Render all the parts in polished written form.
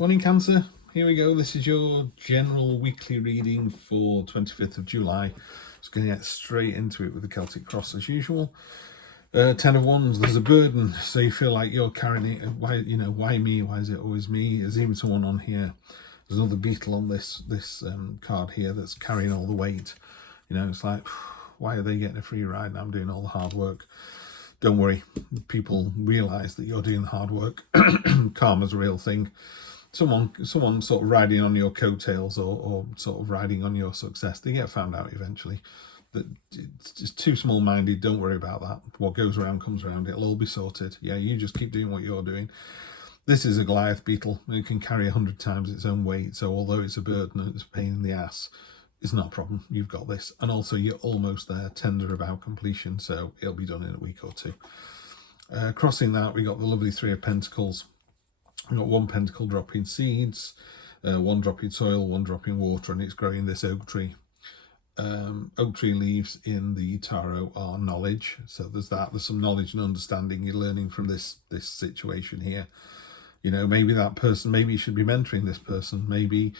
Morning Cancer, here we go. This is your general weekly reading for 25th of July. Just going to get straight into it with the Celtic cross as usual. 10 of Wands, there's a burden, so you feel like you're carrying it. Why me? Why is it always me? There's even someone on here. There's another beetle on this card here that's carrying all the weight. It's like, why are they getting a free ride and I'm doing all the hard work? Don't worry, people realise that you're doing the hard work. Karma's a real thing. Someone sort of riding on your coattails or sort of riding on your success, they get found out eventually. That it's just too small-minded. Don't worry about that. What goes around comes around. It'll all be sorted. Yeah, you just keep doing what you're doing. This is a Goliath beetle. It can carry 100 times its own weight, so although it's a burden and it's a pain in the ass, it's not a problem. You've got this. And also you're almost there, tender about completion, so it'll be done in a week or two. Crossing that, we got the lovely Three of Pentacles. We've got one pentacle dropping seeds, one dropping soil, one dropping water, and it's growing this oak tree. Oak tree leaves in the tarot are knowledge, so there's some knowledge and understanding you're learning from this situation here. Maybe that person, maybe you should be mentoring this person, maybe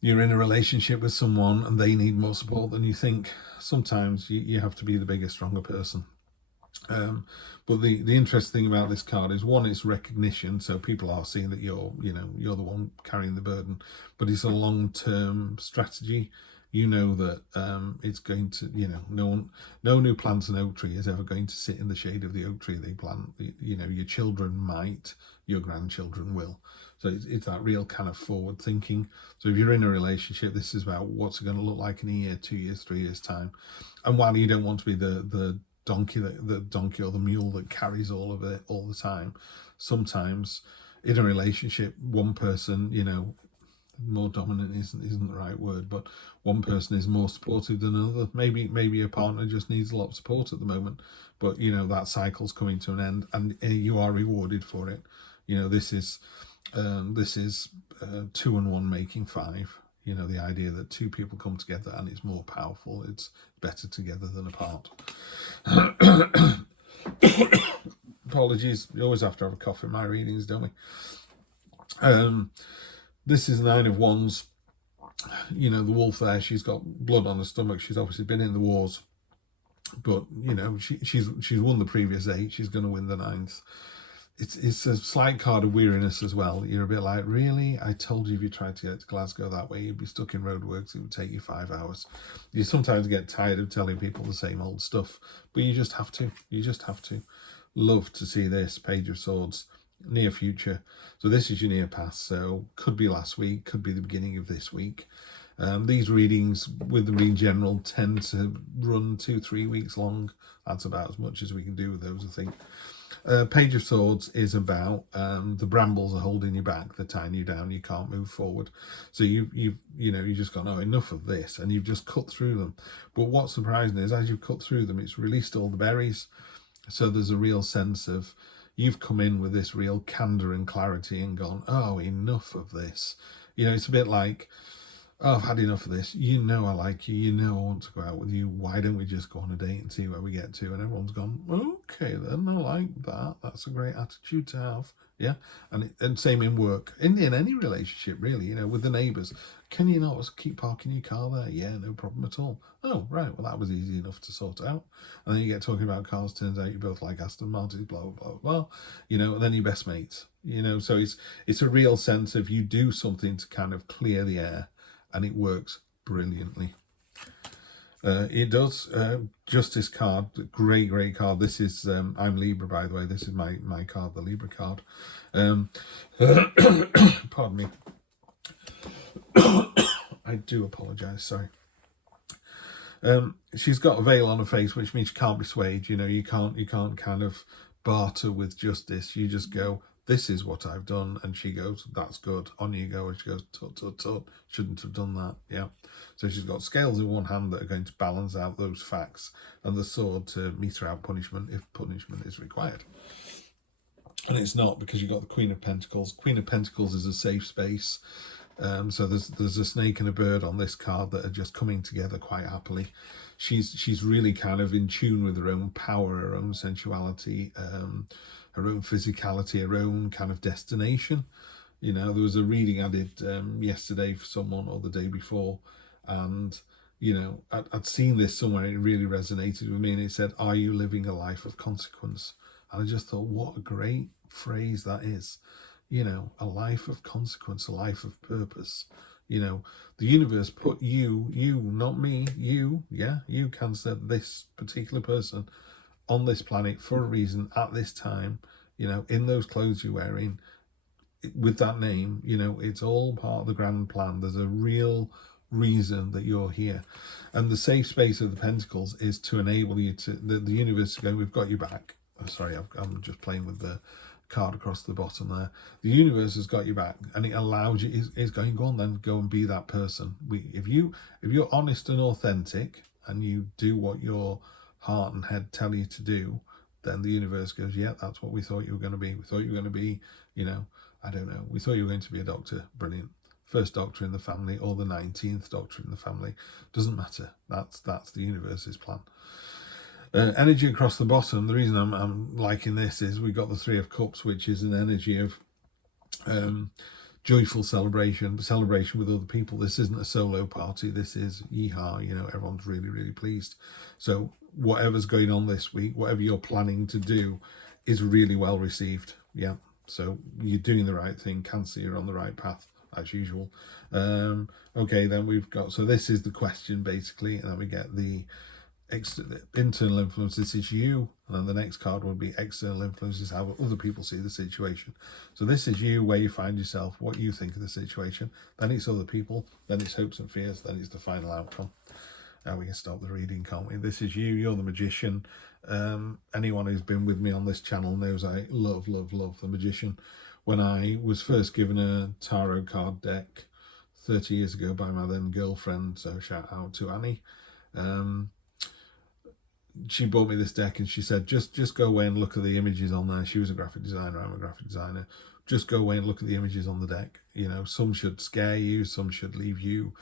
you're in a relationship with someone and they need more support than you think. Sometimes you have to be the bigger, stronger person. But the interesting thing about this card is, one, it's recognition, so people are seeing that you're the one carrying the burden, but it's a long-term strategy. That it's going to, no new plants an oak tree is ever going to sit in the shade of the oak tree they plant. Your children might, your grandchildren will. So it's that real kind of forward thinking. So if you're in a relationship, this is about what's it going to look like in a year, 2 years, 3 years time. And while you don't want to be the donkey or the mule that carries all of it all the time, sometimes in a relationship, one person, more dominant isn't the right word, but one person is more supportive than another. Maybe a partner just needs a lot of support at the moment, but that cycle's coming to an end and you are rewarded for it. This is 2 and 1 making 5. The idea that two people come together and it's more powerful, it's better together than apart. Apologies, you always have to have a cough in my readings, don't we? This is 9 of Wands. The wolf there, she's got blood on her stomach. She's obviously been in the wars, but she's won the previous 8. She's going to win the 9th. It's a slight card of weariness as well. You're a bit like, really? I told you if you tried to get to Glasgow that way, you'd be stuck in roadworks. It would take you 5 hours. You sometimes get tired of telling people the same old stuff, but you just have to. You just have to. Love to see this Page of Swords. Near future. So this is your near past, so could be last week, could be the beginning of this week. These readings with the read general tend to run 2-3 weeks long. That's about as much as we can do with those, I think. Page of Swords is about the brambles are holding you back, they're tying you down, you can't move forward. So you've just gone, oh, enough of this, and you've just cut through them. But what's surprising is, as you've cut through them, it's released all the berries. So there's a real sense of, you've come in with this real candor and clarity and gone, oh, enough of this. It's a bit like, oh, I've had enough of this. I like you. I want to go out with you. Why don't we just go on a date and see where we get to? And everyone's gone, okay, then, I like that. That's a great attitude to have. Yeah. And same in work. In any relationship, really, with the neighbours. Can you not keep parking your car there? Yeah, no problem at all. Oh, right. Well, that was easy enough to sort out. And then you get talking about cars. Turns out you both like Aston Martins, blah, blah, blah, blah. And then you're best mates. So it's a real sense of, you do something to kind of clear the air, and it works brilliantly. It does. Justice card, great card. This is, I'm Libra, by the way. This is my card, the Libra card. Pardon me. I do apologise, sorry. She's got a veil on her face, which means she can't be swayed. You can't kind of barter with justice. You just go, this is what I've done, and she goes, that's good, on you go, and she goes, tut, tut, tut, shouldn't have done that. Yeah. So she's got scales in one hand that are going to balance out those facts, and the sword to meter out punishment if punishment is required. And it's not, because you've got the Queen of Pentacles. Queen of Pentacles is a safe space. So there's a snake and a bird on this card that are just coming together quite happily. She's really kind of in tune with her own power, her own sensuality, her own physicality, her own kind of destination. You know, there was a reading I did yesterday for someone, or the day before, and you know, I'd seen this somewhere and it really resonated with me, and it said, "Are you living a life of consequence?" And I just thought, what a great phrase that is. You know, a life of consequence, a life of purpose. You know, the universe put you, not me, you, you, Cancer, this particular person on this planet for a reason at this time, you know, in those clothes you're wearing, with that name. You know, it's all part of the grand plan. There's a real reason that you're here, and the safe space of the Pentacles is to enable you to the universe to go, we've got you back. Oh, sorry, I'm just playing with the card across the bottom there. The universe has got you back, and it allows you, is going, go on then, go and be that person. If you're honest and authentic and you do what your heart and head tell you to do, then the universe goes, yeah, that's what we thought you were going to be. We thought you were going to be, you know, I don't know, we thought you were going to be a doctor. Brilliant. First doctor in the family, or the 19th doctor in the family, doesn't matter. That's the universe's plan. Energy across the bottom. The reason I'm liking this is we got the Three of Cups, which is an energy of joyful celebration with other people. This isn't a solo party. This is yeehaw. You know, everyone's really, really pleased. So whatever's going on this week, whatever you're planning to do, is really well received. Yeah. So you're doing the right thing, Cancer. You're on the right path as usual. Okay, then we've got, so this is the question basically, and then we get the internal influence. This is you, and then the next card would be external influences, how other people see the situation. So this is you, where you find yourself, what you think of the situation. Then it's other people, then it's hopes and fears, then it's the final outcome. Now we can stop the reading, can't we? This is you, you're the magician. Anyone who's been with me on this channel knows I love the magician. When I was first given a tarot card deck 30 years ago by my then girlfriend, so shout out to Annie, she bought me this deck and she said, just go away and look at the images on there. She was a graphic designer, I'm a graphic designer. Just go away and look at the images on the deck. You know, some should scare you, some should leave you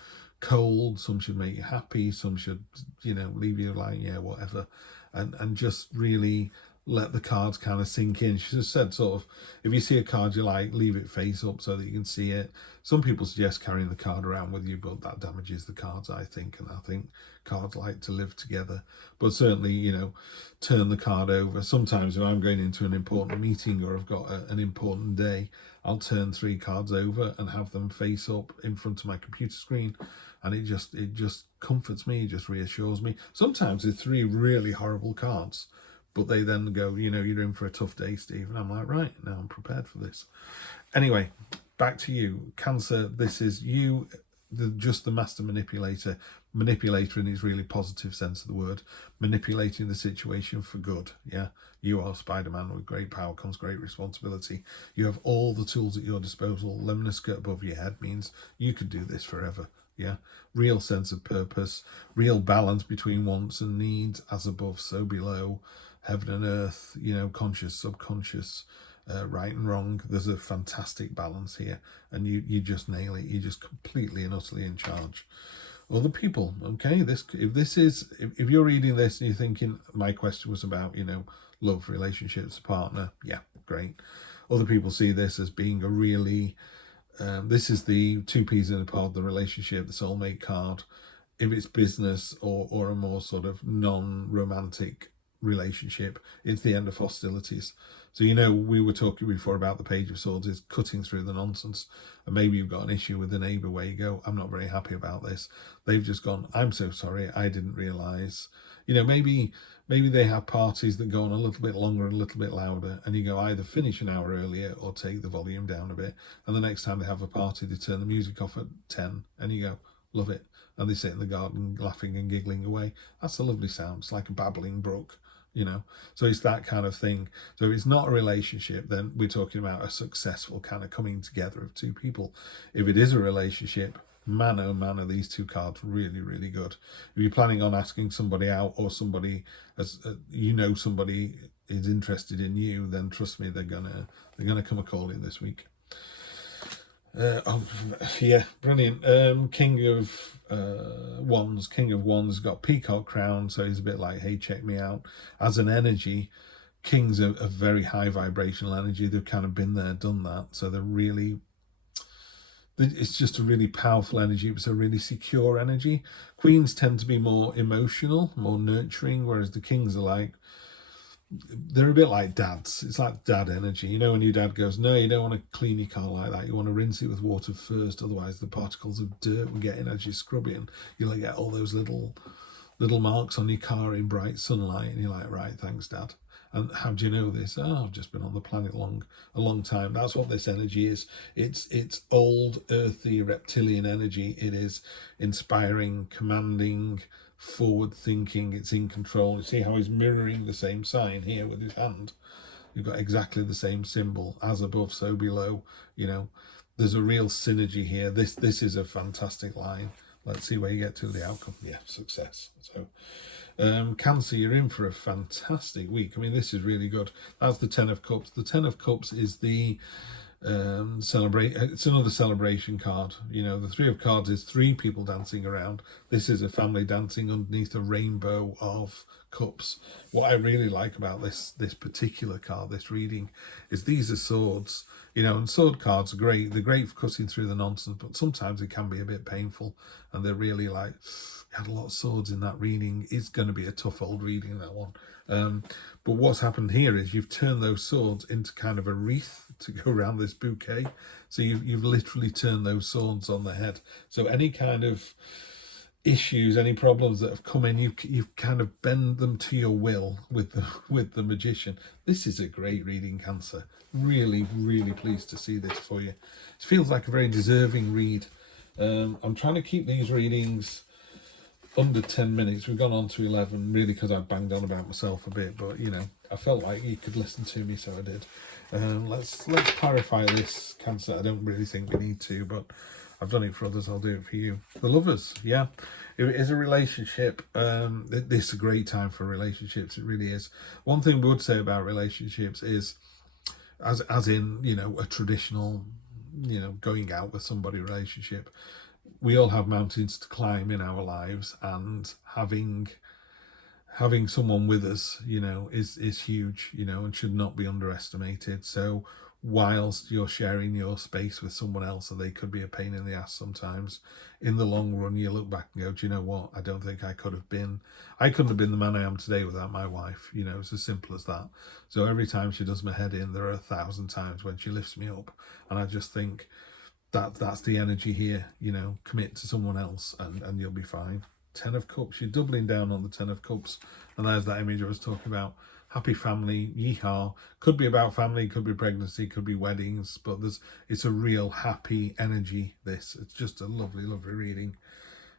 cold, some should make you happy, some should, you know, leave you like, yeah, whatever. And just really let the cards kind of sink in. She just said, sort of, if you see a card you like, leave it face up so that you can see it. Some people suggest carrying the card around with you, but that damages the cards, I think. And I think cards like to live together. But certainly, you know, turn the card over. Sometimes if I'm going into an important meeting or I've got an important day, I'll turn 3 cards over and have them face up in front of my computer screen. And it just comforts me, it just reassures me. Sometimes it's 3 really horrible cards, but they then go, you know, you're in for a tough day, Steve. And I'm like, right, now I'm prepared for this. Anyway, back to you, Cancer. This is you, just the master manipulator in its really positive sense of the word, manipulating the situation for good. Yeah, you are Spider-Man. With great power comes great responsibility. You have all the tools at your disposal. Lemniscate above your head means you could do this forever. Yeah, real sense of purpose, real balance between wants and needs, as above, so below, heaven and earth, you know, conscious, subconscious, right and wrong. There's a fantastic balance here, and you just nail it. You're just completely and utterly in charge. Other people, okay, if you're reading this and you're thinking, my question was about, you know, love, relationships, partner, yeah, great. Other people see this as being a really, this is the 2 peas in a pod, the relationship, the soulmate card. If it's business or a more sort of non-romantic relationship, it's the end of hostilities. So, you know, we were talking before about the Page of Swords is cutting through the nonsense. And maybe you've got an issue with a neighbour where you go, I'm not very happy about this. They've just gone, I'm so sorry, I didn't realise. You know, maybe they have parties that go on a little bit longer and a little bit louder, and you go, either finish an hour earlier or take the volume down a bit. And the next time they have a party, they turn the music off at 10, and you go, love it. And they sit in the garden laughing and giggling away. That's a lovely sound. It's like a babbling brook, you know. So it's that kind of thing. So if it's not a relationship, then we're talking about a successful kind of coming together of 2 people. If it is a relationship, man, oh man, are these 2 cards really, really good. If you're planning on asking somebody out, or somebody, as you know, somebody is interested in you, then trust me, they're gonna come a call in this week. Oh yeah, brilliant. King of Wands got peacock crown, so he's a bit like, hey, check me out. As an energy, Kings are a very high vibrational energy. They've kind of been there, done that, so they're really it's just a really powerful energy. It's a really secure energy. Queens tend to be more emotional, more nurturing, whereas the kings are like, they're a bit like dads. It's like dad energy. You know, when your dad goes, no, you don't want to clean your car like that. You want to rinse it with water first, otherwise the particles of dirt will get in as you scrub it, and you'll get all those little marks on your car in bright sunlight, and you're like, right, thanks, Dad. And how do you know this? Oh, I've just been on the planet a long time. That's what this energy is. It's old, earthy, reptilian energy. It is inspiring, commanding, forward thinking. It's in control. You see how he's mirroring the same sign here with his hand. You've got exactly the same symbol, as above, so below. You know, there's a real synergy here. This is a fantastic line. Let's see where you get to the outcome. Yeah, success. So Cancer, you're in for a fantastic week. I mean, this is really good. That's the Ten of Cups. The Ten of Cups is the it's another celebration card. You know, the Three of Cards is three people dancing around. This is a family dancing underneath a rainbow of cups. What I really like about this particular card, this reading, is these are swords. You know, and sword cards are great. They're great for cutting through the nonsense, but sometimes it can be a bit painful, and they're really like, had a lot of swords in that reading. It's going to be a tough old reading, that one. But what's happened here is you've turned those swords into kind of a wreath to go around this bouquet. So you've literally turned those swords on the head. So any kind of issues, any problems that have come in, you've kind of bend them to your will with the Magician. This is a great reading, Cancer. Really, really pleased to see this for you. It feels like a very deserving read. I'm trying to keep these readings under 10 minutes. We've gone on to 11, really, because I banged on about myself a bit, but you know, I felt like you could listen to me, so I did. Let's clarify this, Cancer. I don't really think we need to, but I've done it for others, I'll do it for you. The Lovers, yeah. If it is a relationship, this is a great time for relationships. It really is. One thing we would say about relationships is, as in, you know, a traditional, you know, going out with somebody relationship, we all have mountains to climb in our lives, and having someone with us, you know, is huge, you know, and should not be underestimated. So whilst you're sharing your space with someone else, and they could be a pain in the ass sometimes, in the long run you look back and go, do you know what, I don't think I couldn't have been the man I am today without my wife. You know, it's as simple as that. So every time she does my head in, there are 1,000 times when she lifts me up, and I just think that's the energy here. You know, commit to someone else and you'll be fine. Ten of Cups, you're doubling down on the Ten of Cups, and there's that image I was talking about. Happy family, yeehaw. Could be about family, could be pregnancy, could be weddings, but it's a real happy energy, this. It's just a lovely, lovely reading.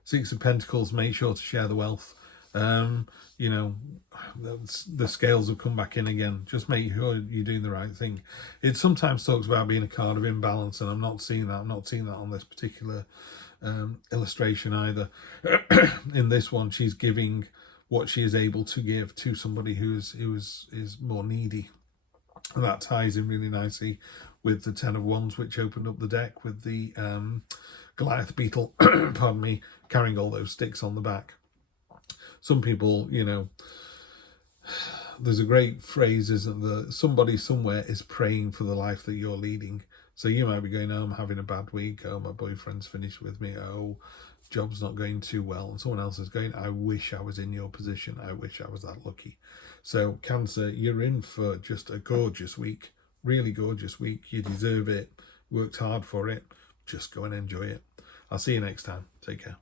Six of Pentacles, make sure to share the wealth. You know, the scales have come back in again. Just make sure you're doing the right thing. It sometimes talks about being a card of imbalance, and I'm not seeing that. I'm not seeing that on this particular illustration either. In this one, she's giving what she is able to give to somebody who is more needy, and that ties in really nicely with the Ten of Wands, which opened up the deck with the Goliath beetle pardon me, carrying all those sticks on the back. Some people, you know, there's a great phrase, isn't there? Somebody somewhere is praying for the life that you're leading. So you might be going, oh, I'm having a bad week. Oh, my boyfriend's finished with me. Oh, job's not going too well. And someone else is going, I wish I was in your position. I wish I was that lucky. So Cancer, you're in for just a gorgeous week. Really gorgeous week. You deserve it. Worked hard for it. Just go and enjoy it. I'll see you next time. Take care.